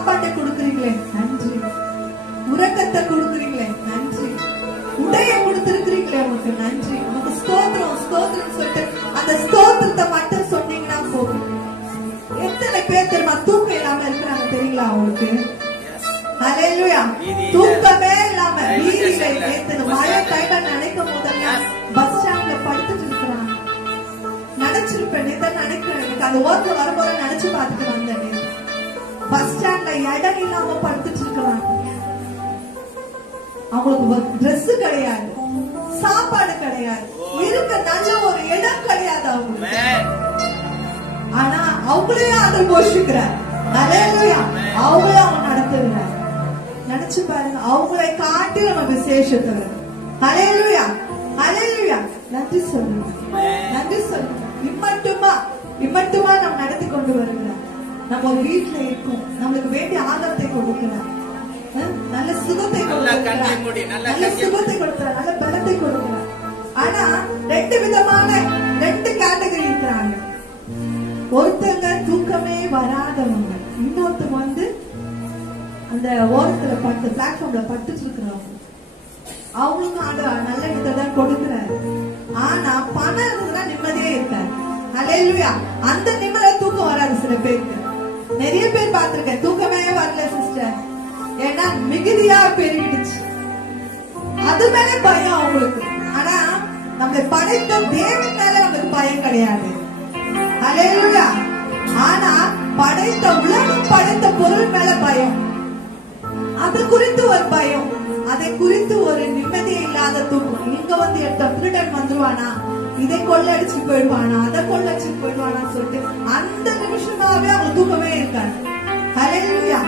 சாப்பாட்டை கொடுக்குறீங்களே நன்றி, உறக்கத்தை கொடுக்குறீங்களே நன்றி, உடைய கொடுத்திருக்கிறீங்களே உங்களுக்கு நன்றி, உங்களுக்கு ஸ்தோத்திரம் ஸ்தோத்திரம் சொல்லிட்டு அந்த ஸ்தோத்திரத்தை மட்டும் சொன்னீங்கன்னா போதும். எத்தனை பேர் தெரியுமா தூக்கம் இல்லாம இருக்கிறாங்க தெரியுங்களா உங்களுக்கு? ஹல்லேலூயா. தூக்கமே இல்லாம வீதியில நேத்து மழை டைம்ல நினைக்கும் போதெல்லாம் பஸ் ஸ்டாண்ட்ல படுத்துட்டு இருக்கிறாங்க. நினைச்சிருப்பேன் நேத்து நினைக்கிறேன், எனக்கு அந்த ஓரத்துல வரும்போது நினைச்சு பார்த்துட்டு வந்தேன். பஸ் ஸ்டாண்ட்ல இடம் இல்லாம படுத்துட்டு இருக்கிறாங்க. அவங்களுக்கு ட்ரெஸ் கிடையாது, சாப்பாடு கிடையாது, இருக்க நல்ல ஒரு இடம் கிடையாது அவங்களுக்கு. ஆனா அவங்களே அதை போஷிக்கிறார். ஹல்லேலூயா. அவங்களே அவங்க நடத்துகிறார். நினைச்சு பாருங்க, அவங்களை காட்டி நம்ம விசேஷத்தவர். ஹல்லேலூயா ஹல்லேலூயா. நன்றி சொல்லுங்க, நன்றி சொல்லுங்க. இம்மட்டுமா நம்ம நடத்தி கொண்டு வருகிறார். நம்ம ஒரு வீட்டுல இருக்கோம், நம்மளுக்கு வேண்டிய ஆதாரத்தை கொடுக்கிறார், நல்ல சுகத்தை கொடுக்கிறார், நல்ல சுகத்தை கொடுக்கிறார், நல்ல பலத்தை கொடுக்கிறார். ஆனா ரெண்டு விதமான ரெண்டு கேட்டகரி இருக்கிறாங்க. ஒருத்தங்க தூக்கமே வராதவங்க, இன்னொருத்தங்க வந்து அந்த ஓரத்துல படுத்து பிளாட்ஃபார்ம்ல படுத்துட்டு இருக்கிறவங்க. அவங்களுக்கும் நல்ல இடத்தை தான் கொடுக்கிறாரு. ஆனா பணம் இருந்ததுன்னா நிம்மதியே இருக்காது. ஹல்லேலூயா. அந்த நிம்மதியா தூக்கம் வராது சில பேருக்கு. நிறைய பேர் பார்த்திருக்கேன், தூக்கமே வரல சிஸ்டர், ஏன்னா மிகுதியா பெருகிடுச்சு. அது மேல பயம் அவங்களுக்கு. ஆனா நம்மளை படைத்த தேவன் மேல நமக்கு பயம் கிடையாது. ஹல்லேலூயா. ஆனா படைத்த உலகம் படைத்த பொருள் மேல பயம், அது குறித்து ஒரு பயம், அதை குறித்து ஒரு நிம்மதியே இல்லாத தூக்கம். இங்க வந்து திருடன் வந்துருவானா, இதை கொள்ளடிச்சு போயிடுவானா, அதை கொள்ளடிச்சு போயிடுவானா சொல்லிட்டு அந்த நிமிஷமாவே அவங்க தூக்கமே இருக்காது. ஹல்லேலூயா.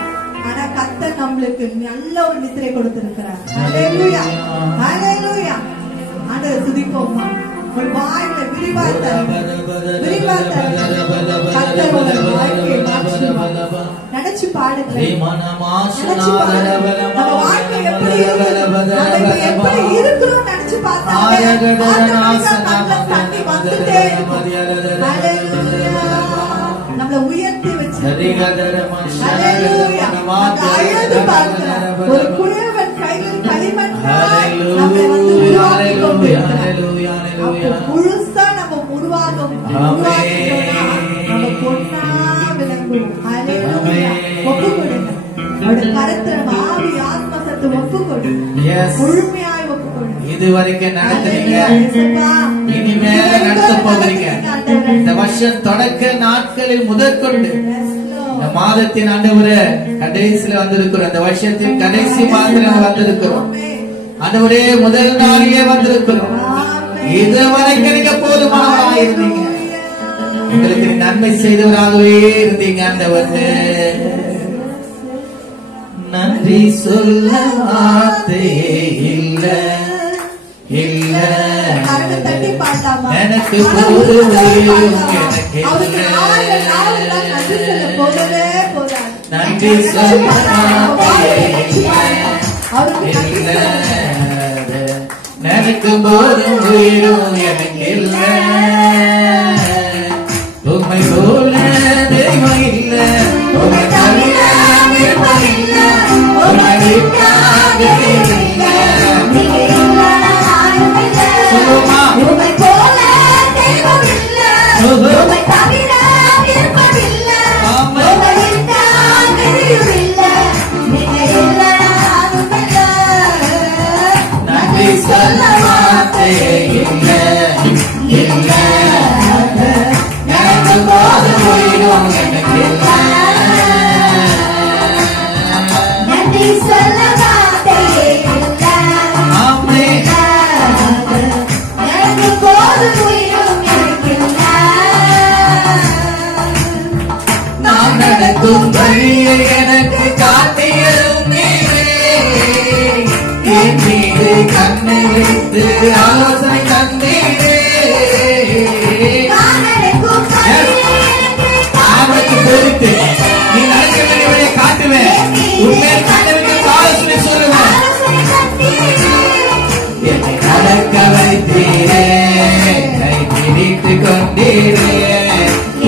ஆனா கர்த்தர் நம்மளுக்கு நல்ல ஒரு நித்திரை கொடுத்திருக்கிறார். ஹல்லேலூயா ஹல்லேலூயா. ஆண்டவரை துதிப்போமா. ஒரு வாயில விரிவாத்த கர்த்தர் ஒரு வாழ்க்கையை மாற்றுவார். நினைச்சு பாடுங்க, நம்ம வாழ்க்கை எப்படி இருக்கிறோம் நினைச்சு பார்த்தா தண்ணி வந்துட்டே நம்மளை உயர்த்தி வச்சு அழகு பார்க்கிறார். ஒரு குயவன் கையில் களிமண் நம்மை வந்து உருவாக்கி கொண்டிருக்கிறார். முழுசா நம்ம உருவாகும் நம்ம பொண்ணா விளங்குவோம். ஒப்பு கொடுங்க, அவருடைய கருத்தை ஆவி ஆத்ம சத்து ஒப்பு கொடுங்க, முழுமையாய் ஒப்பு கொடுங்க. இதுவரைக்கும் நடத்துறீங்க, இனிமேல நடத்த போகிறீங்க. இந்த வருஷம் தொடக்க நாட்களில் முதற்கொண்டு இந்த மாதத்தின் ஆண்டவரே கடைசியில வந்திருக்கிறோம். இந்த வருஷத்தின் கடைசி மாதத்தில் வந்திருக்கிறோம் ஆண்டவரே, முதல் நாளிலே வந்திருக்கிறோம். இதுவரைக்கும் நீங்க போதுமானவராக இருந்தீங்க, உங்களுக்கு நன்மை செய்தவராகவே இருந்தீங்க ஆண்டவரே. நன்றி சொல்ல வார்த்தையே இல்ல இல்ல, எனக்கு ஒரு நன்றி சொல்ல இல்ல, எனக்கு போதும் உயிரும் எனக்கு இல்ல, உண்மை போல தெய்வம் இல்ல, உண்மை தவிர இல்ல, உண்மை உண்மை போல தெய்வம் இல்ல, உண்மை தவிர நன்றி சொல்ல வார்த்தையே இல்ல இல்ல, எனக்கு போதும் உயிரும் எனக்கு இல்ல, நன்றி சொல்ல வார்த்தையே இல்ல, எனக்கு போதும் உயிரும் எனக்கு இல்ல, நான் நடக்கும் வழியை எனக்கு காட்டியதும் நீரே, என் மீது கண்ணை வைத்து ஆலோசனை தந்தீரே, ஆபத்து பொறுத்து நீ நடக்க வேண்டியவரை காட்டுவேன், உண்மையை காட்டுவதற்கு ஆலோசனை சொல்லுவேன், என்னை நடக்க வைத்தீரே, கை பிடித்து கொண்டீரே,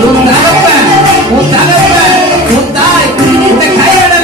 உன் தகப்பன் உன் தாய் இந்த கையட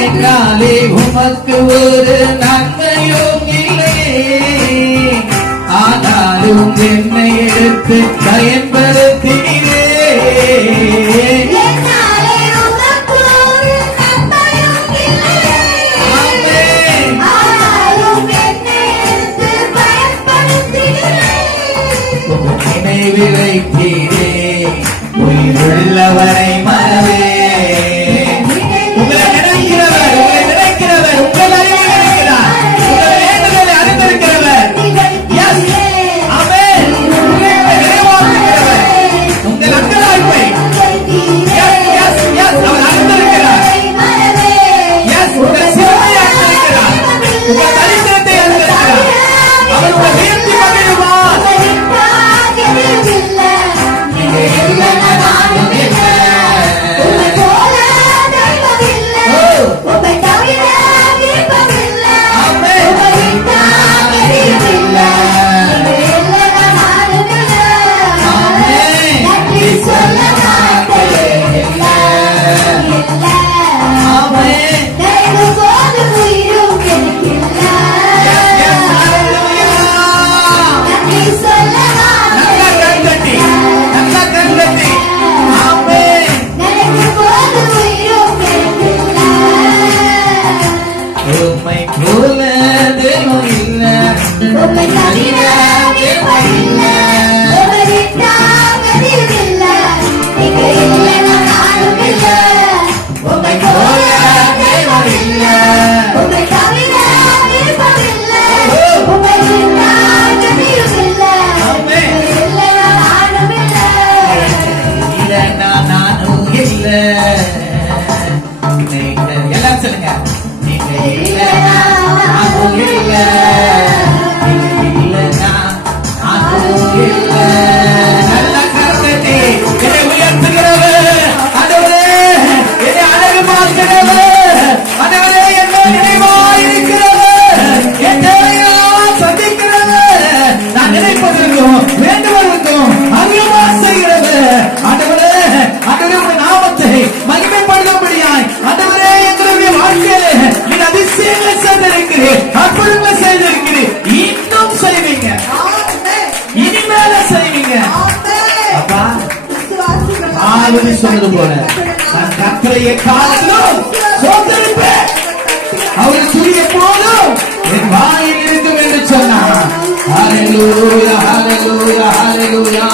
என்னாலே உமக்கு ஒரு நன்மையும் இல்லையே, ஆனாலும் என்னை எடுத்து பயன்படுத்தினீரே. நினைவிலைத்தீரே உயிருள்ளவரை மறவே. உங்களை நினைக்கிறவர், உங்களை நினைக்கிறவர், உங்கள் அறிவை நினைக்கிறார், உங்கள் வேண்டுதலை அறிந்திருக்கிறவர். ஆமென். உங்களை நிறைவாக்குகிறவர், உங்கள் அங்கலாய்ப்பை அவர் அறிந்திருக்கிறார். உங்கள் சிறுமையை அறிந்திருக்கிறார், உங்கள் தரித்திரத்தை அறிந்திருக்கிறார். அவர் உங்களை உயர்த்தி மகிழ்வார். சொன்னது போல நான் கர்த்தரையை காட்டிலும் சோதரிப்பேன், அவர் துதிய போதும் என் வாயில் இருக்கும் என்று சொன்னார். ஹல்லேலூயா ஹல்லேலூயா ஹல்லேலூயா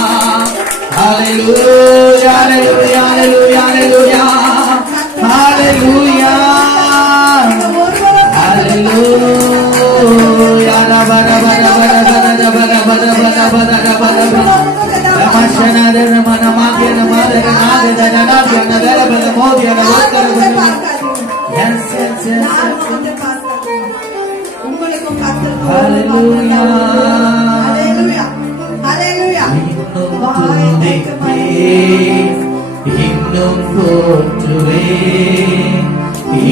ஹல்லேலூயா ஹல்லேலூயா ஹல்லேலூயா ஹல்லேலூயா ஹல்லேலூயா ரபர பர பர பர பர பர பர பர பர இன்னும் போற்றுவே,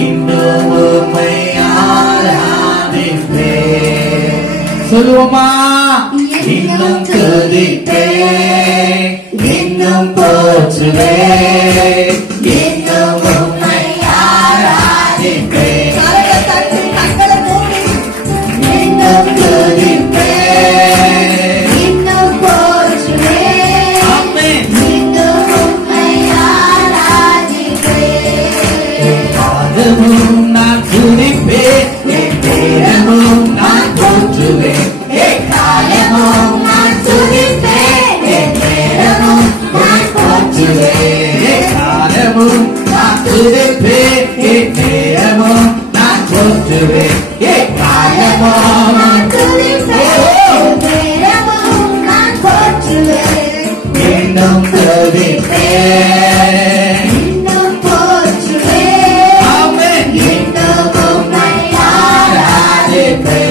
இன்னும் உம்மை ஆராதிப்பே. சொல்லுவோமா? இன்னும் துதிப்பே, இன்னும் போற்றுவே, இன்னும் உம்மை ஆராதிப்பே. இன்னும் துதிப்பே, இன்னும் போற்றுவே, இன்னும் உம்மை ஆராதிப்பே. காலமும் நான் துதிப்பேன், என் நேரமும் நான் போற்றுவேன். காலமும் நான் துதிப்பேன், என் நேரமும் நான் போற்றுவேன். காலமும் நான் துதிப்பேன், என் நேரமும் நான் போற்றுவேன். காலமும் நான் துதிப்பேன், நேரமும் நான் போற்றுவேன். இன்னும் துதிப்பேன், இன்னும் போற்றுவேன். ஆமென். இன்னும் உம்மை ஆராதிப்பேன்.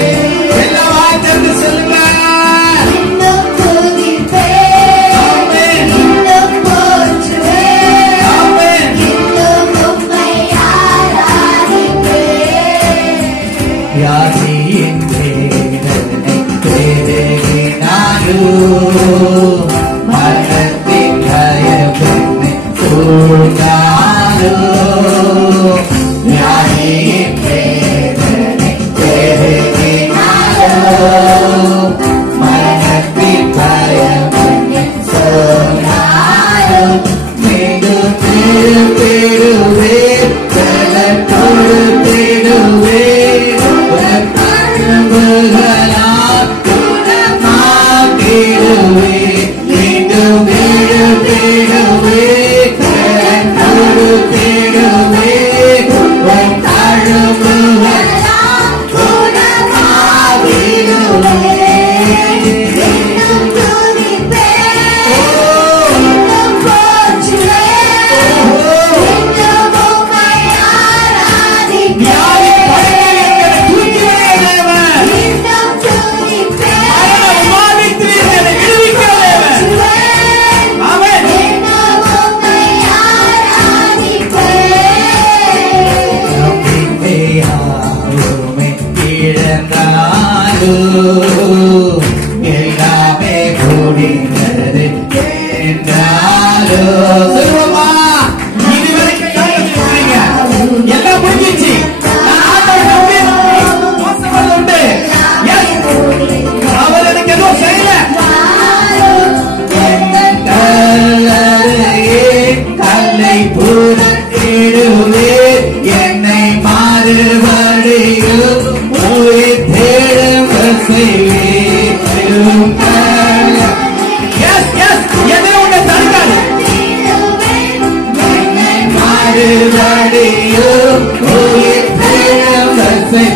மரணத்தின் கயப்பெண்ணை சூழ்ந்தாலோ யாரே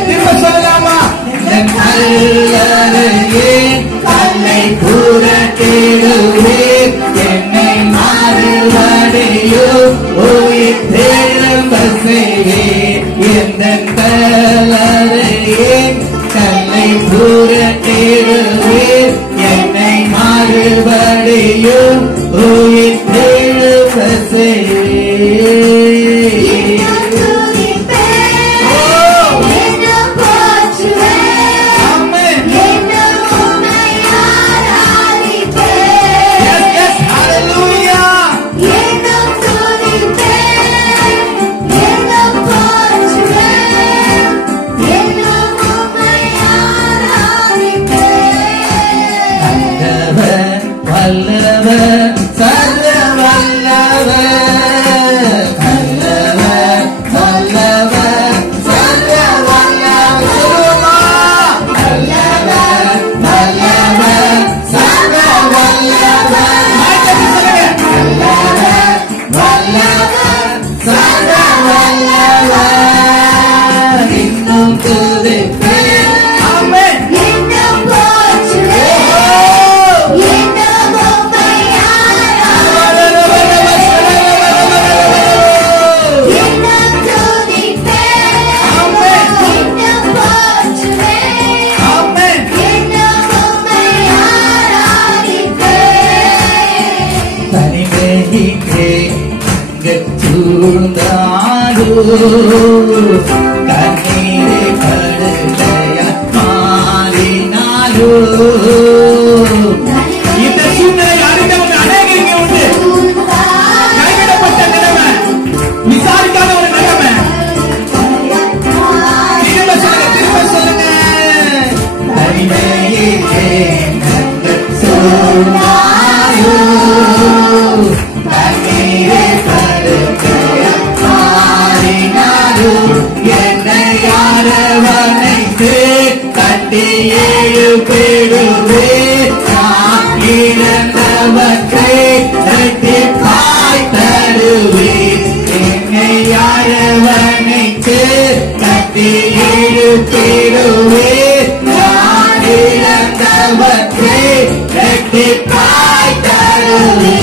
திரும்ப சொல்லலாமா? கல்லறையே கல்லை புரட்டிடுவேன், என்னை மறுபடியும் உயிர் திரும்ப செய்வேன். எந்த கல்லறையே கல்லை புரட்டிடுவேன், என்னை மறுபடியும் உயிர் திரும்ப செய்வேன். கண்ணீரை கடுதைய மாறினாலோ இந்த சூழ்நிலை அறிந்தவங்க அநேகங்க உண்டு. கைவிடப்பட்ட நிலைமை, விசாரிக்காத ஒரு நிலைமை. திரும்ப சொல்லுங்க தனிமையே சொன்னாயோ கண்ணீரை கடுதைய என்னை அரவணைத்து கட்டி எழுப்பிடுவே, நான் இழந்தவற்றை இரட்டிப்பாய் தருவே. என்னை அரவணைத்து கட்டி எழுப்பிடுவே, நான் இழந்தவற்றை இரட்டிப்பாய் தருவே.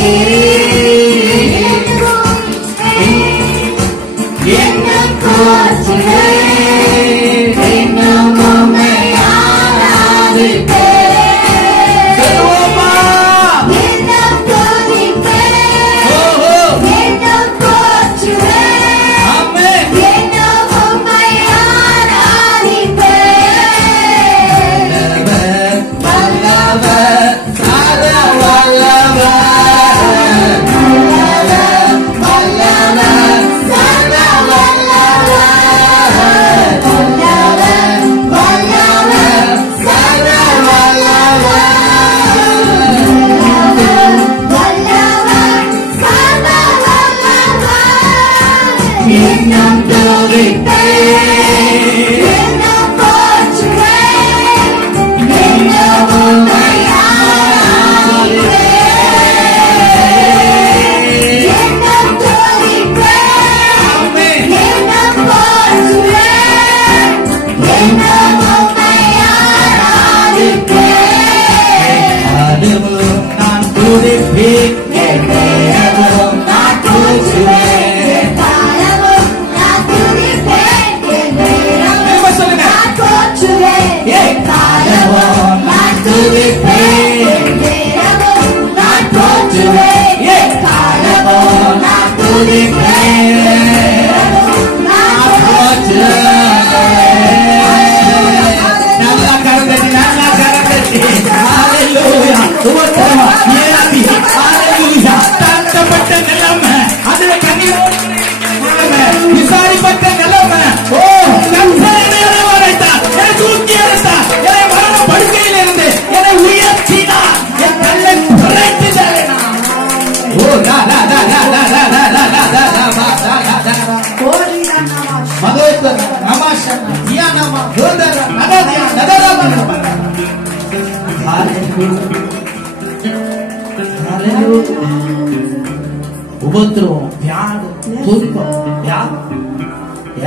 உபத்திரவம், தியாகம், துன்பம்,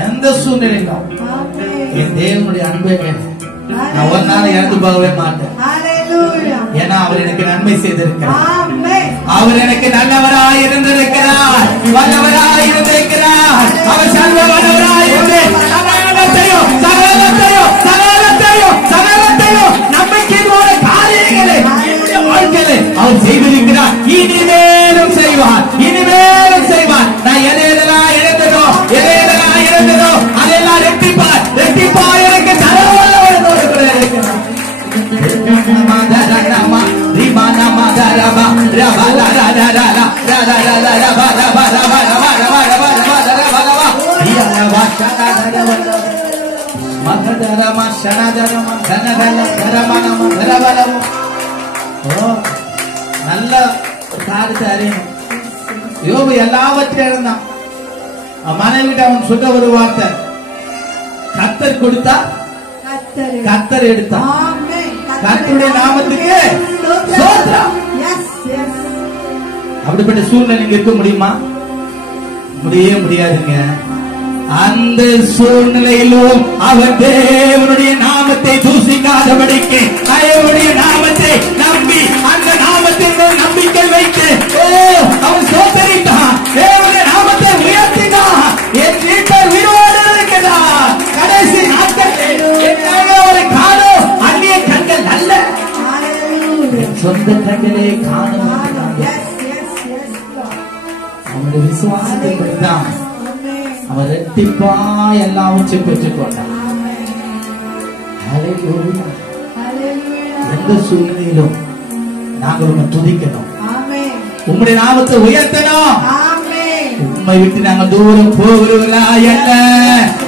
எந்த சூழ்நிலையிலும் ஆமென். என் தேவனுடைய அன்பை நான் ஒரு நாள் இழந்து போகவே மாட்டேன். ஹalleluya. ஏன்னா அவர் எனக்கு நன்மை செய்திருக்கிறார். ஆமென். அவர் எனக்கு நல்லவராய் இருந்திருக்கிறார், வல்லவராய் இருந்திருக்கிறார். அவர் சர்வ வல்லவராய் இருந்து சகலத்தையும் சகலத்தையும் சகலத்தையும் சகலத்தையும் நம்பிக்கையோட காரியங்களை என்னுடைய வாழ்க்கையில அவர் செய்திருக்கிறார். இனிமேலும் செய்வார், இனிமேலும் செய்வார். நான் எதையெல்லாம் இழந்ததோ எதையெல்லாம் இழந்ததோ அதெல்லாம் ரெட்டிப்பார் ரெட்டிப்பார் எனக்கு தரவல்லவர் இருக்கிறார். நல்ல காரியத்தை அறியணும். யோபு எல்லாவற்றையும் இழந்தான். மனைவிட்ட அவன் சொல்ற ஒரு வார்த்தை, கர்த்தர் கொடுத்தா கர்த்தர் எடுத்தா. கர்த்தருடைய நாமத்துக்கு ஸ்தோத்திரம். அப்படிப்பட்ட சூழ்நிலை இருக்க முடியுமா? முடியவே முடியாதுங்க. அந்த சூழ்நிலையிலும் அவர் தேவனுடைய நாமத்தை தூசிக்காதபடிக்கு அவருடைய நாமத்தை நம்பி அந்த நாமத்தின் நம்பிக்கை வைத்து அவன் சோதரித்தான். தேவனுடைய நாமத்தை உயர்த்தினான். என் வீட்டை உயிரோடு இருக்கிறார். கடைசி நாட்களில் ஒரு காணும் அந்நிய கண்கள் அல்ல, சொந்த கண்களே காணும். அவனுடைய விசுவாசத்தை படித்தான். அவர் ரெட்டிப்பா எல்லாவற்றையும் பெற்றுக் கொண்டார். எந்த சூழ்நிலையிலும் நாங்கள் உண்மை துதிக்கணும், உம்முடைய நாமத்தை உயர்த்தணும். உண்மை விட்டு நாங்கள் தூரம் போகிறவர்களாய் அல்ல,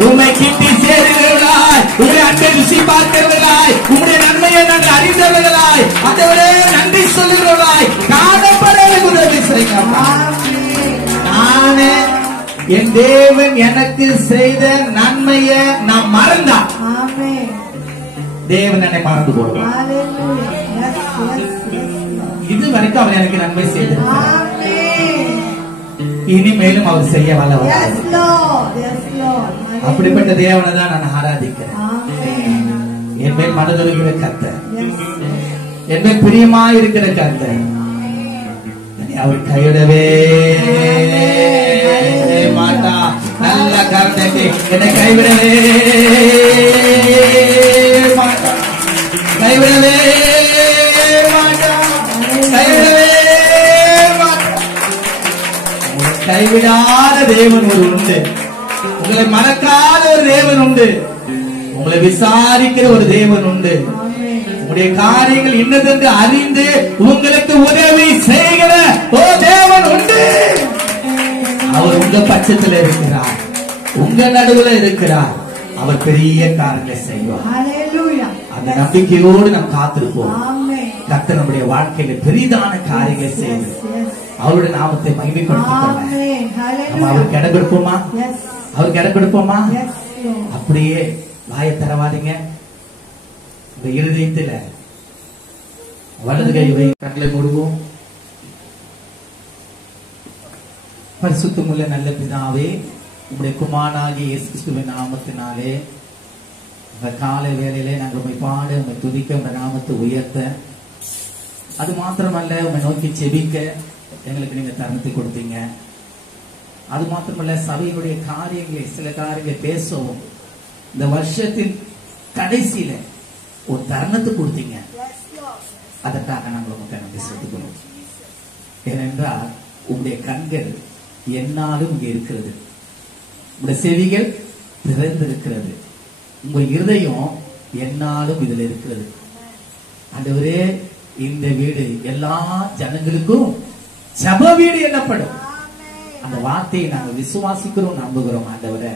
உண்மை கிட்டி சேருகிறவர்களாய், உங்களுடைய அன்பை ருசி பார்க்கிறவர்களாய், உங்களுடைய நன்மையை நாங்கள் அறிந்தவர்களாய், அதோட நன்றி சொல்லுகிறவர்களாய் காணப்பட உதவி செய்யுங்க. நானே என் தேவன் எனக்கு செய்த நன்மையை நான் மறந்தா தேவன் என்னை மறந்து போடுவார். இதுவரைக்கும் அவர் எனக்கு நன்மை செய்திருக்கிறார், இனிமேலும் அவர் செய்ய வல்லவர். அப்படிப்பட்ட தேவனை தான் நான் ஆராதிக்கிறேன். என் மேல் மனதுருகிற கர்த்தர், என் மேல் பிரியமா இருக்கிற கர்த்தர் அவர் கைவிடவே மாட்டா. நல்ல கர்த்தத்தை என்னை கைவிடவே மாட்டா, கைவிடவே மாட்டா, கைவிடவே மாட்டா. கைவிடாத தேவன் ஒரு உண்டு, உங்களை மறக்காத ஒரு தேவன் உண்டு, உங்களை விசாரிக்கிற ஒரு தேவன் உண்டு. உங்களுடைய காரியங்கள் இன்னதென்று அறிந்து உங்களுக்கு உதவி செய்கிற ஓ தேவன் உண்டு. அவர் உங்க பட்சத்தில் இருக்கிறார், உங்க நடுவில் இருக்கிறார். அவர் பெரிய காரியங்களை செய்வார். அந்த நம்பிக்கையோடு நாம் காத்திருப்போம். கர்த்தர் நம்முடைய வாழ்க்கையில பெரிதான காரியங்களை செய்து அவருடைய நாமத்தை மகிமைப்படுத்திக் நம்ம அவருக்கு இடம் கொடுப்போமா? அவருக்கு இடம் கொடுப்போமா? அப்படியே வாயை தரவாதீங்க. இந்த இருதயத்தில் வலது கை வை, கண்களை மூடுவோம். பரிசுத்தமுள்ள நல்ல பிதாவே, உங்களுடைய குமாரனாகிய இயேசு கிறிஸ்துவின் நாமத்தினாலே இந்த காலை வேளையிலே நாங்கள் உண்மை பாட, உண்மை துதிக்க, உங்க நாமத்தை உயர்த்த, அது மாத்திரமல்ல உண்மை நோக்கி செபிக்க எங்களுக்கு நீங்க தருணத்தை கொடுத்தீங்க. அது மாத்திரமல்ல சபையினுடைய காரியங்களை, சில காரியங்களை பேசவும் இந்த வருஷத்தின் கடைசியில ஒரு தருணத்தை கொடுத்தீங்க. அதற்காக நாங்கள் உங்களுக்கு நன்றி செலுத்துகிறோம். ஏனென்றால் உங்களுடைய கண்கள் என்னாலும் இங்கே இருக்கிறது, உங்களுடைய செவிகள் திறந்திருக்கிறது, உங்க இருதயம் என்னாலும் இதுல இருக்கிறது. ஆண்டவரே, இந்த வீடு எல்லா ஜனங்களுக்கும் ஜப வீடு என்னப்படும். அந்த வார்த்தையை நாங்கள் விசுவாசிக்கிறோம், நம்புகிறோம். ஆண்டவரே,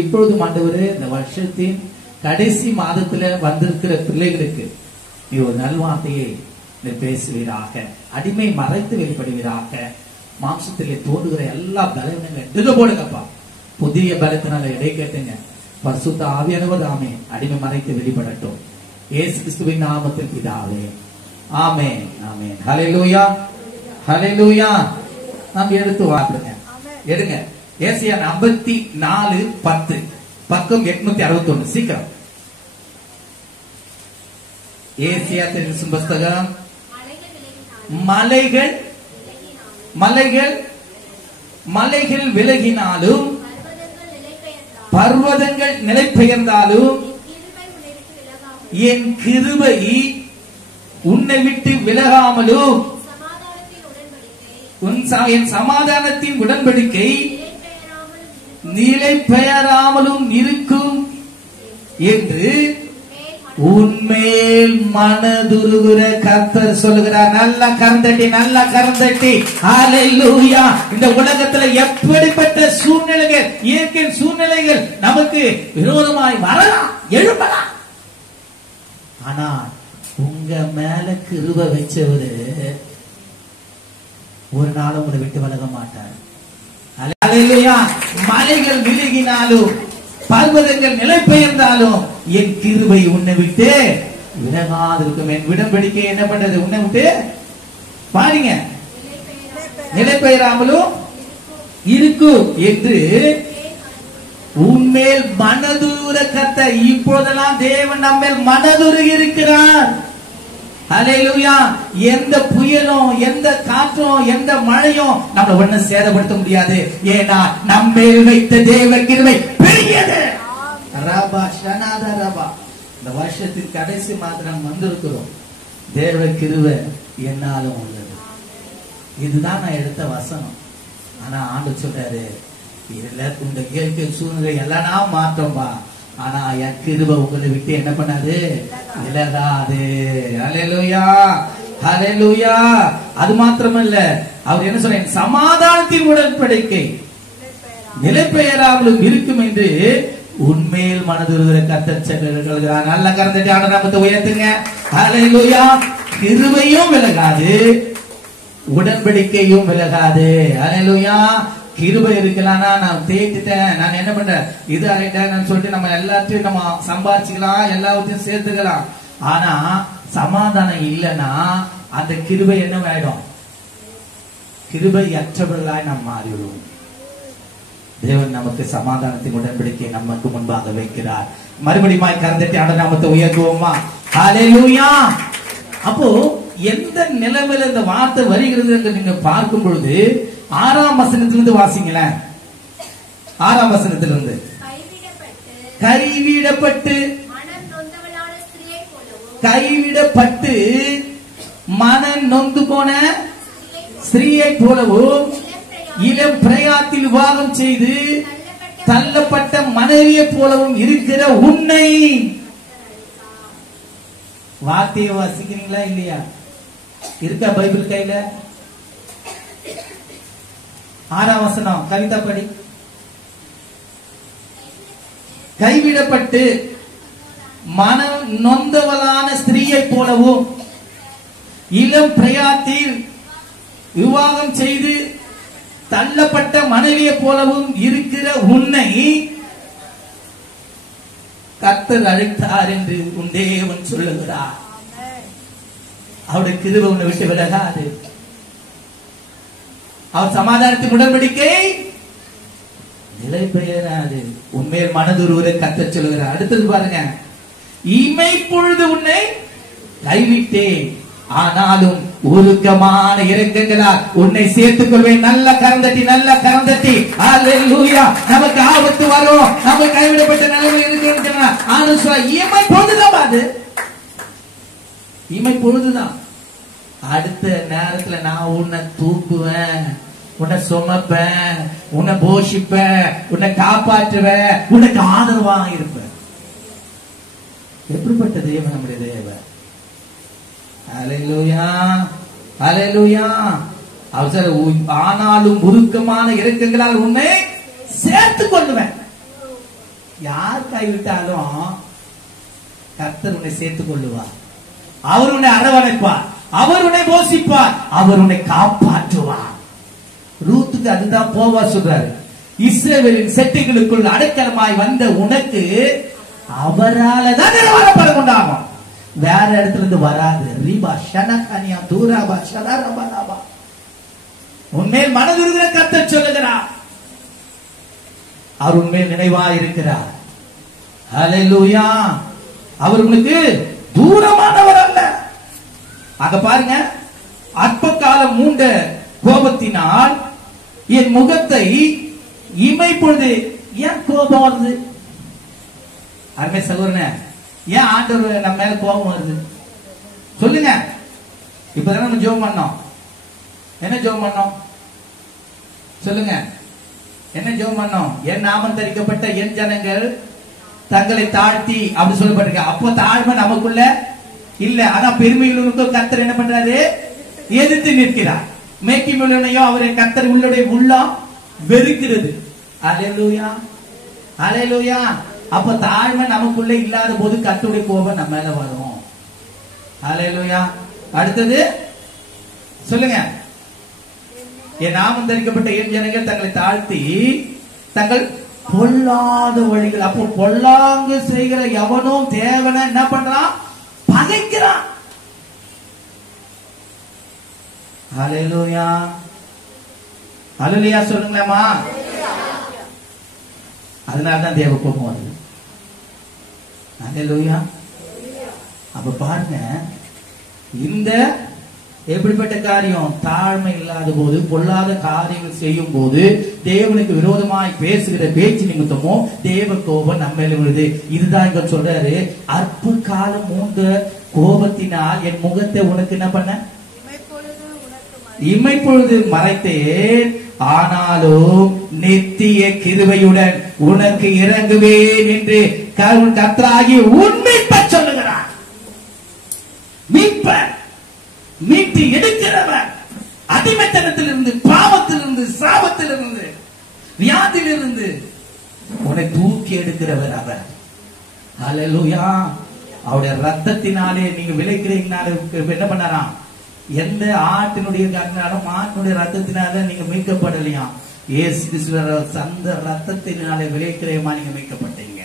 இப்பொழுதும் ஆண்டவரே, இந்த வருஷத்தின் கடைசி மாதத்துல வந்திருக்கிற பிள்ளைகளுக்கு நீ ஒரு நல்வார்த்தையை பேசுவீராக. அடிமை மறைத்து வெளிப்படுவீராக. மாம்சத்திலே தோன்றுகிற எல்லா பலவீனங்களும் எடுத்து போடுங்கப்பா. புதிய பலத்தினால எடை கேட்டுங்க. பரிசுத்த ஆவியானவராமே அடிமை மறைத்து வெளிப்படட்டும். இயேசு கிறிஸ்துவின் நாமத்தில் பிதாவே, ஆமென், ஆமென். ஹல்லேலூயா, ஹல்லேலூயா. நாம் எடுத்து வாருங்க, எடுங்க. ஏசாயா 54:10 பக்கம் 861 சீக்கிரம். ஏசாயா புஸ்தகம். மலைகள் மலைகள் விலகினாலும் பர்வதங்கள் நிலை பெயர்ந்தாலும் என் கிருபை உன்னை விட்டு விலகாமலும் என் சமாதானத்தின் உடன்படிக்கை நிலை பெயராமலும் இருக்கும் என்று உன்மேல் மனதுருகிற கர்த்தர் சொல்லுகிறார். நல்ல கரந்தட்டி ஹல்லேலூயா. இந்த உலகத்துல எப்படிப்பட்ட சூழ்நிலைகள், இயற்கை சூழ்நிலைகள் நமக்கு விரோதமாய் வரலாம், எழுப்பலாம். ஆனா உங்க மேல கிருபை வச்சவரு ஒரு நாள் உங்களை விட்டு விலக மாட்டார். ஹல்லேலூயா. மலைகள் விலகினாலும் பர்வதங்கள் நிலை பெயர்ந்தாலும் என் கிருபை உன்னை விட்டு விலகாதிருக்கும். என் உடன்படிக்கை என்ன பண்றது? உன்னை விட்டு பாருங்க நிலை பெயராமலும் இருக்கும் என்று உன்மேல் மனதுருகிற கர்த்தர். இப்போதெல்லாம் தேவன் நம்மேல் மனதுருகி இருக்கிறார். ஹல்லேலூயா. எந்த புயலும், எந்த காற்றும், எந்த மழையும் நம்மளை ஒன்னும் சேதப்படுத்த முடியாது. ஏன்னா நம்மேல் வைத்த தேவ கிருபை பெரியது. இந்த வருஷத்தின் கடைசி மாதம் வந்திருக்கிறோம். தேவ கிருபை என்னாலும் உள்ளது. இதுதான் நான் எடுத்த வசனம். ஆனா ஆண்டவர் சொல்றாரு, இந்த இயற்கை சூழ்நிலை எல்லாம் மாற்றம்பா, ஆனா என் கிருபை உங்களை விட்டு என்ன பண்ணாது? விலகாது. ஹல்லேலூயா, ஹல்லேலூயா. அது மாத்திரமல்ல, அவர் என்ன சொல்ற? சமாதானத்தின் உடன்படிக்கை நிலை பெயராமலும் இருக்கும் என்று உன்மேல் மனதுருகிற கர்த்தர் சொல்லுகிறார். நல்ல கரந்தட்டி ஆண்டவர் நாமத்தை உயர்த்துங்க. ஹல்லேலூயா. கிருபையும் விலகாது, உடன்படிக்கையும் விலகாது. ஹல்லேலூயா. கிருபை இருக்கலாம்னா நான் தேய்த்துட்டேன், நான் என்ன பண்றேன், இது ஆகிட்டேன் சொல்லிட்டு நம்ம எல்லாத்தையும் நம்ம சம்பாதிச்சுக்கலாம், எல்லாத்தையும் சேர்த்துக்கலாம். ஆனா சமாதானம் இல்லைன்னா அந்த கிருபை என்ன ஆயிடும்? கிருபை அற்றவர்களாய் நாம் மாறிவிடுவோம். தேவன் நமக்கு சமாதானத்தின் உடன்படிக்கை நமக்கு முன்பாக வைக்கிறார். மறுபடியும் கரந்தட்டி ஆண்டவர் நாமத்தை உயர்த்துவோமா? ஹல்லேலூயா. அப்போ எந்த நிலைமையில இந்த வார்த்தை வருகிறது என்று நீங்க பார்க்கும் பொழுது 6ஆம் வசனத்திலிருந்து வாசிங்களேன். 6ஆம் வசனத்திலிருந்து, கைவிடப்பட்டு மனம் நொந்து போன ஸ்திரீயை போலவும் இளம் பிரயாத்தில் விவாகம் செய்து தள்ளப்பட்ட மனைவியை போலவும் இருக்கிற உன்னை. வார்த்தையை வாசிக்கிறீங்களா இல்லையா? இருக்கா பைபிள் கையில? 6ஆம் வசனம் கவிதா படி. கைவிடப்பட்டு மனம் நொந்தவளான ஸ்திரீயை போலவும் இளம் பிரயாத்தில் விவாகம் செய்து தள்ளப்பட்ட மனைவியை போலவும் இருக்கிற உன்னை கர்த்தர் அழைத்தார் என்று உன் தேவன் சொல்லுகிறார். அவருடைய கிருபை உன்னை விட்டு விலகாது. அவர் சமாதானத்தின் உடன்படிக்கை நிலை பெயராது. உண்மையில் மனதுருவரை கர்த்தர் சொல்லுகிறார். அடுத்தது பாருங்க, இமை பொழுது உன்னை கைவிட்டேன், ஆனாலும் உருக்கமான இரக்கங்களால் உன்னை சேர்த்துக் கொள்வேன். நல்ல கரந்தட்டி, நல்ல கரந்தட்டி. ஹல்லேலூயா. நமக்கு ஆபத்து வரும், நம்ம கைவிடப்பட்ட நிலைமையில் இருக்கிறோம். ஆனாலும் இமை பொழுதுதான், அது இமை பொழுதுதான். அடுத்த நேரத்துல நான் உன்னை தூக்குவேன், உன்னை சுமப்பேன், உன்னை போஷிப்பேன், உன்னை காப்பாற்றுவேன், உனக்கு ஆதரவாக இருப்பேன். எப்படிப்பட்ட தேவன் நம்முடைய தேவன்! ஹல்லேலூயா, ஹல்லேலூயா. அவசர ஆனாலும் உருக்கமான இரக்கங்களால் உன்னை சேர்த்துக் கொள்ளுவேன். யார் கைவிட்டாலும் கர்த்தர் உன்னை சேர்த்துக் கொள்ளுவார். அவர் உன்னை அரவணைப்பார், அவர் உன்னை போஷிப்பார், அவர் உன்னை காப்பாற்றுவார். ரூத்துக்கு அதுதான் போவா சொல்றாரு. இஸ்ரவேலின் செட்டைகளுக்குள் அடைக்கலமாய் வந்த உனக்கு அவரால தான் நிர்வாணப்படம் உண்டாகும், வேற இடத்துல இருந்து வராது. ரீபா ஷனகனியா தூராபா ஷலரபா. உன்மேல் மனதுருகிற கர்த்தர் சொல்லுகிறார். அவர் உண்மையில் நினைவா இருக்கிறார். ஹல்லேலூயா. அவர் உங்களுக்கு தூரமானவர் அல்ல. அங்க பாருங்க, அற்ப காலம் மூண்ட கோபத்தினால் என் முகத்தை இமைப்பொழுது. ஏன் கோபம் வருது? அருமை சகோதரனே, ஏன் ஆண்டவர் நம்ம மேல கோபம் வருது சொல்லுங்க. இப்பதான் நம்ம ஜெபம் பண்ணோம். என்ன ஜெபம் பண்ணோம் சொல்லுங்க? என்ன ஜெபம் பண்ணோம்? என் நாமம் தரிக்கப்பட்ட என் ஜனங்கள் தங்களை தாழ்த்தி அப்படி சொல்லப்பட்டிருக்க. அப்போ தாழ்மை நமக்குள்ள இல்ல. ஆனா பெருமையுள்ளவனுக்கு கர்த்தர் என்ன பண்றாரு? எதிர்த்து நிற்கிறார். மேய்க்குமுள்ளவனையும் அவரை கர்த்தர் உள்ளுடைய உள்ளம் வெறுக்கிறது. அல்லேலூயா, அல்லேலூயா. அப்ப தாழ்மை நமக்குள்ள இல்லாத போது கர்த்தருடைய கோபம் நம்ம மேல வரும். அல்லேலூயா. அடுத்தது சொல்லுங்க. என் நாமம் தரிக்கப்பட்ட என் ஜனங்கள் தங்களை தாழ்த்தி தங்கள் பொல்லாத வழிகள். அப்போ பொல்லாங்கு செய்கிற எவனும் தேவனை என்ன பண்றான்? பகைக்கிறான். ஹல்லேலூயா, ஹல்லேலூயா சொல்லுங்களேம்மா. அதனாலதான் தேவ கோபம் வருது. ஹல்லேலூயா. அப்ப பாருங்க, இந்த எப்படிப்பட்ட காரியம்? தாழ்மை இல்லாத போது, பொல்லாத காரியங்கள் செய்யும் போது, தேவனுக்கு விரோதமாய் பேசுகிற பேச்சு நிமித்தமோ தேவ கோபம் நம்ம மேல விழுது. இதுதான் இங்க சொல்றாரு, அற்ப காலம் மூண்ட கோபத்தினால் என் முகத்தை உனக்கு என்ன பண்ண? இமைப்பொழுது மறைத்தேன். ஆனாலும் நித்திய கிருபையுடன் உனக்கு இறங்குவேன் என்று கர்த்தராகிய உண்மைப்ப சொல்லுகிறார். மீட்பர், மீட்டு எடுக்கிறவர், அடிமைத்தனத்திலிருந்து, பாவத்திலிருந்து, சாபத்திலிருந்து, வியாதியிலிருந்து உன்னை தூக்கி எடுக்கிறவர் அவர். ஹல்லேலூயா. அவருடைய ரத்தத்தினாலே நீங்க விளைக்கிறீங்கனால என்ன பண்ணாராம்? எந்த ஆட்டினுடைய கண்ணாலும் ஆட்டினுடைய ரத்தத்தினால நீங்க மீட்கப்படலையா? இயேசு கிறிஸ்துவின் அந்த ரத்தத்தினாலே விளைக்கிறேமா நீங்க மீட்கப்பட்டீங்க.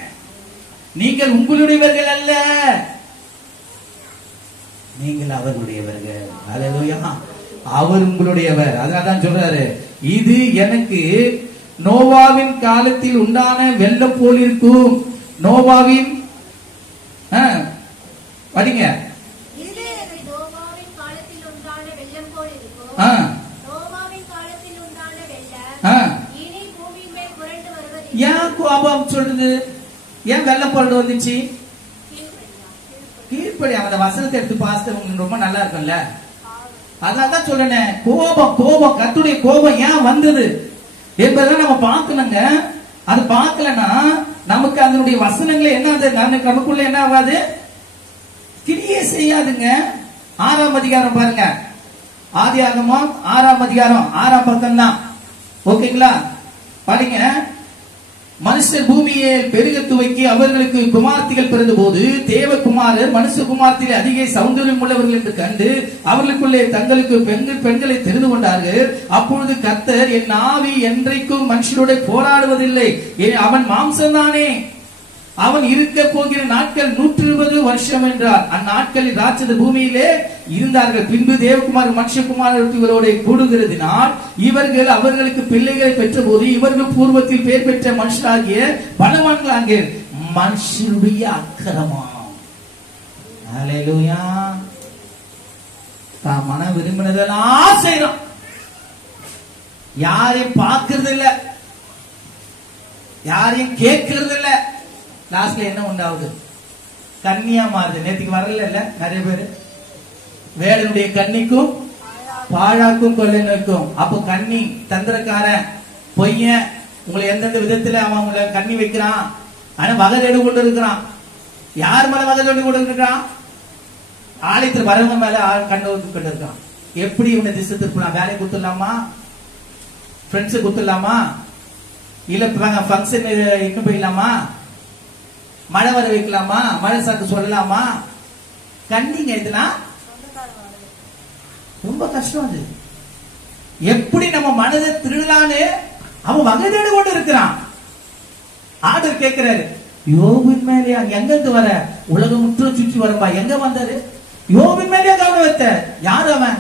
நீங்கள் உங்களுடையவர்கள் அல்ல, நீங்கள் அவர்களுடையவர்கள். ஹல்லேலூயா. அவர் உங்களுடையவர். அதனால்தான் சொல்றாரு, இது எனக்கு நோவாவின் காலத்தில் உண்டான வெள்ளம் போல் இருக்கும். நோவாவின் படிங்க. ஏன் கோபம் சொல்றது? ஏன் வெள்ளம் புரண்டு வந்துச்சு? கீழ்ப்படி. அந்த வசனத்தை எடுத்து பாஸ்து உங்களுக்கு ரொம்ப நல்லா இருக்கும்ல. அதனால்தான் சொல்றேன், கோபம் கோபம் கர்த்தருடைய கோபம் ஏன் வந்தது என்பதை நம்ம பார்க்கணுங்க. அது பார்க்கலன்னா நமக்கு அதனுடைய வசனங்களை என்ன நமக்குள்ள என்ன ஆகாது? கிரியே செய்யாதுங்க. 6ஆம் அதிகாரம் பாருங்க. ஆதியாகமம் 6ஆம் அதிகாரம் 6ஆம் பக்கம் தான். ஓகேங்களா? பாருங்க. மனுஷர் பூமியை பெருக துவக்கி அவர்களுக்கு குமார்த்திகள் பிறந்த போது தேவகுமாரர் மனுஷகுமார்த்திலே அதிக சௌந்தரியம் உள்ளவர்கள் என்று கண்டு அவர்களுக்குள்ளே தங்களுக்கு பெண்களை தெரிந்து கொண்டார்கள். அப்பொழுது கர்த்தர், என் ஆவி என்றைக்கும் மனுஷனோட போராடுவதில்லை, அவன் மாம்சம்தானே, அவன் இருக்க போகிற நாட்கள் 120 வருஷம் என்றார். அந்நாட்களில் ராட்சத பூமியிலே இருந்தார்கள். பின்பு தேவகுமார் மனுஷகுமாரர் இவரோட கூடுகிறதினால் இவர்கள் அவர்களுக்கு பிள்ளைகளை பெற்ற போது இவர்கள் பூர்வத்தில் பேர் பெற்ற மனுஷராகிய பலவான்களாக மனுஷனுடைய அக்கிரமம். ஹல்லேலூயா. தான் மன விரும்பினதெல்லாம் செய்யறோம். யாரையும் பார்க்கறது இல்ல, யாரையும் கேட்கறது இல்ல. லாஸ்ட்ல என்ன உண்டாவது? கன்னியா மாறுது. நேற்றுக்கு வரல இல்ல நிறைய பேரு. வேடனுடைய கன்னிக்கும் பாழாக்கும் கொள்ளை நோக்கும். அப்போ கன்னி தந்திரக்காரன் பொய்யன் உங்களை எந்தெந்த விதத்துல அவன் உங்களை கண்ணி வைக்கிறான். ஆனா வகதேடு கொண்டு இருக்கிறான். யார் மேல வகதேடு கொண்டு இருக்கிறான்? ஆலயத்தில் வரவங்க மேல கண்ணு கொண்டு இருக்கான். எப்படி உன்னை திசை திருப்பலாம்? வேலையை குத்துலாமா? ஃப்ரெண்ட்ஸு குத்துலாமா? இல்ல ஃபங்க்ஷன் இன்னும் போயிடலாமா? மழை வர வைக்கலாமா? மழை சாக்கு சொல்லலாமா? கண்டிங்க. இதெல்லாம் ரொம்ப கஷ்டம். அது எப்படி நம்ம மனதை திருடலான்னு அவன் வகை தேடி கொண்டு இருக்கிறான். ஆர்டர் கேட்கிறாரு, யோபின் மேலேயா? எங்க இருந்து வர? உலகம் முற்று சுற்றி வரப்பா. எங்க வந்தாரு? யோபின் மேலேயா கவனம் வைத்த? யார் அவன்?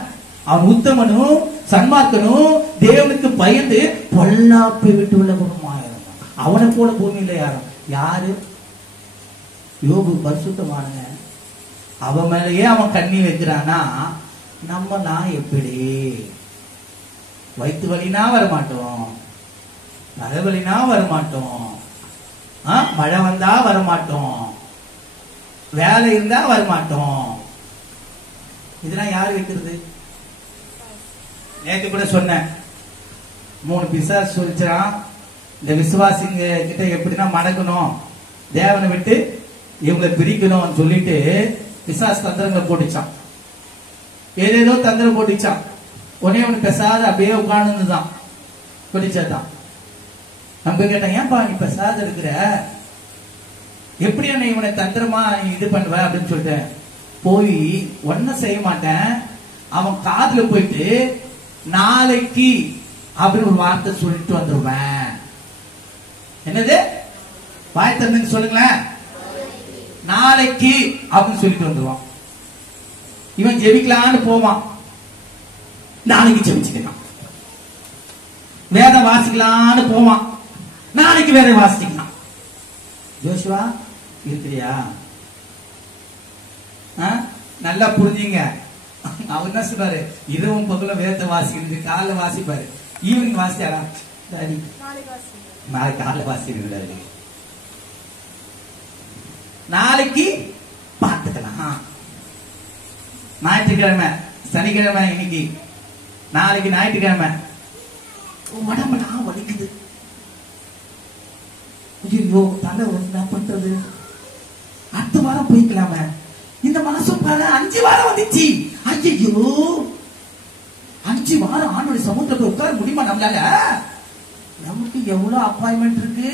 அவன் உத்தமனும் சன்மார்க்கனும் தேவனுக்கு பயந்து பொல்லாப்பை விட்டு உள்ள குணமாயிருந்தான். அவனை போல பூமியில யாரு? யோபு பரிசுத்தமானங்க. அவன் மேலேயே அவன் கண்ணி வைக்கிறானா, நம்ம நான் எப்படி? வயிற்று வலினா வரமாட்டோம், தலைவலினா வரமாட்டோம், மழை வந்தா வரமாட்டோம், வேலை இருந்தா வரமாட்டோம். இதெல்லாம் யாரு வைக்கிறது? நேற்று கூட சொன்னேன், 3 பிசாசு சொல்லிச்சான், இந்த விசுவாசிங்க கிட்ட எப்படின்னா மடக்கணும், தேவனை விட்டு இவங்களை பிரிக்கணும் சொல்லிட்டு பிசாசு தந்திரங்கள் போட்டுச்சான். ஏதேதோ தந்திரம் போட்டுச்சான். உடனே அவனு பெசாத அப்படியே உட்கார்ந்துதான் பிடிச்சதான். நம்ம கேட்டேன், ஏன்பா நீ பெசாத இருக்கிற, எப்படி என்ன இவனை தந்திரமா நீ இது பண்ணுவ அப்படின்னு சொல்லிட்டேன். போய் ஒன்னும் செய்ய மாட்டேன், அவன் காதுல போயிட்டு நாளைக்கு அப்படின்னு ஒரு வார்த்தை சொல்லிட்டு வந்துருவேன். என்னது வாய் தந்துன்னு சொல்லுங்களேன், நாளைக்கு அப்படின்னு சொல்லிட்டு வந்துருவான். இவன் ஜெபிக்கலான்னு போவான், நாளைக்கு ஜெபிச்சுக்கலாம். வேதம் வாசிக்கலான்னு போவான், நாளைக்கு வேதம் வாசிக்கலாம். ஜோஷுவா இருக்கிறியா? நல்லா புரிஞ்சுங்க. அவர் என்ன சொல்றாரு, இரவும் பகல வேதத்தை வாசிக்கிறது, காலைல வாசிப்பாரு, ஈவினிங் வாசிச்சாரா? நாளைக்கு காலைல வாசிக்கிறாரு, நாளைக்கு பார்த்துக்கலாம். ஞாயிற்றுக்கிழமை, சனிக்கிழமை இன்னைக்கு, நாளைக்கு ஞாயிற்றுக்கிழமை. உடம்புலாம் வலிக்குது, ஐயோ தலை என்ன பண்றது, அடுத்த வாரம் போய்க்கலாமே. இந்த மாசம் பாரு 5 வாரம் வந்துச்சு. ஐயோ 5 வாரம் ஆண்டோட சமுத்திரத்தை உட்கார முடியுமா நம்மளால? நமக்கு எவ்வளவு அப்பாயின்மெண்ட் இருக்கு.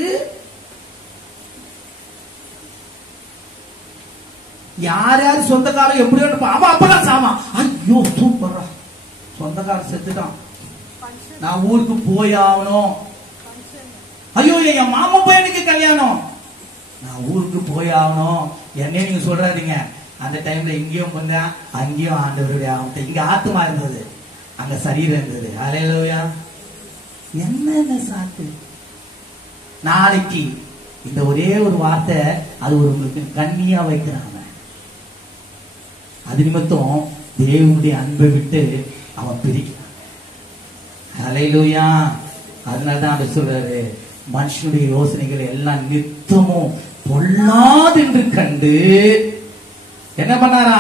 யார் யார் சொந்தக்காரன் எப்படியோ அவன் அப்பதான் சாவான். ஐயோ சூப்பரா சொந்தக்காரன் செத்துட்டான், நான் ஊருக்கு போய் ஆகணும். ஐயோ என் மாமா பையனுக்கு கல்யாணம், நான் ஊருக்கு போய் ஆகணும். என்ன நீங்க சொல்றாதீங்க, அந்த டைம்ல இங்கேயும் கொஞ்ச அங்கேயும் ஆண்டவருடைய இங்க ஆத்மா இருந்தது, அங்க சரீரம் இருந்தது. ஹல்லேலூயா. என்ன சாக்கு? நாளைக்கு இந்த ஒரே ஒரு வார்த்தை அது ஒரு உங்களுக்கு கண்ணியா வைக்கிறாங்க. அது நிமித்தம் தேவனுடைய அன்பை விட்டு அவன் பிரிக்கிறான். ஹல்லேலூயா. அதனாலதான் அவர் சொல்றாரு, மனுஷனுடைய யோசனைகள் எல்லாம் நித்தமும் பொல்லாது என்று கண்டு என்ன பண்ணாரா?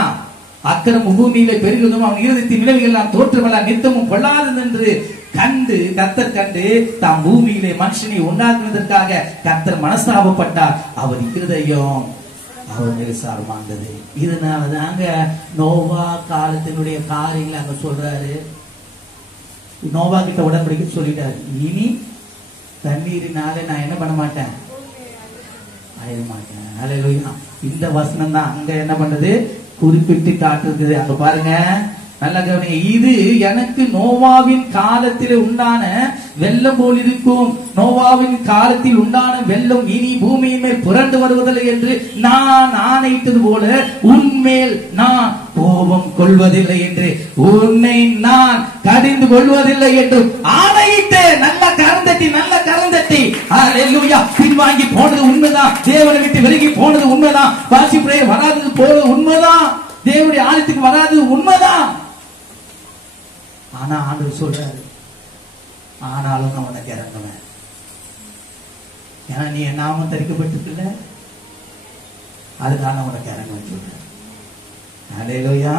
அக்கிரம பூமியிலே பெருகுதும் அவன் இருதயத்தின் விளைவுகள் எல்லாம் தோற்றமெல்லாம் நித்தமும் பொல்லாது என்று கண்டு கர்த்தர் கண்டு தாம் பூமியிலே மனுஷனை உண்டாக்குவதற்காக கர்த்தர் மனஸ்தாபப்பட்டார். அவர் இருதயம் அவர் நிருசாரமானது. இதனாலதாங்க நோவா காலத்தினுடைய காரியங்களை அங்க சொல்றாரு. நோவா கிட்ட உடன்படிக்கை சொல்லிட்டாரு, இனி தண்ணீரினால நான் என்ன பண்ண மாட்டேன், அழிய மாட்டேன். ஹல்லேலூயா. இந்த வசனம் தான் அங்க என்ன பண்றது, குறிப்பிட்டு காட்டுறது. அங்க பாருங்க, நல்ல கவனிங்க. இது எனக்கு நோவாவின் காலத்தில் உண்டான வெள்ளம் போல் இருக்கும். நோவாவின் காலத்தில் உண்டான வெள்ளம் இனி பூமியின் மேல் புரண்டு வருவதில்லை என்று நான் ஆணையிட்டது போல உன்மேல் நான் கோபம் கொள்வதில்லை என்று, உன்னை நான் கடிந்து கொள்வதில்லை என்று ஆணையிட்டு. நல்ல கரந்தட்டி, நல்ல கரந்தட்டி. ஹல்லேலூயா. பின்வாங்கி போனது உண்மைதான், தேவனை விட்டு விலகி போனது உண்மைதான், வாசிப்புடைய வராதது போனது உண்மைதான், தேவனுடைய ஆலயத்துக்கு வராது உண்மைதான். ஆனா ஆண்டவர் சொல்றாரு, ஆனாலும் நான் உனக்கு இறங்குவேன். ஏன்னா நீ என் நாமம் தரிக்கப்பட்டிருக்கல, அதுக்காக உனக்கு இறங்குவேன் சொல்றேன். ஹல்லேலூயா.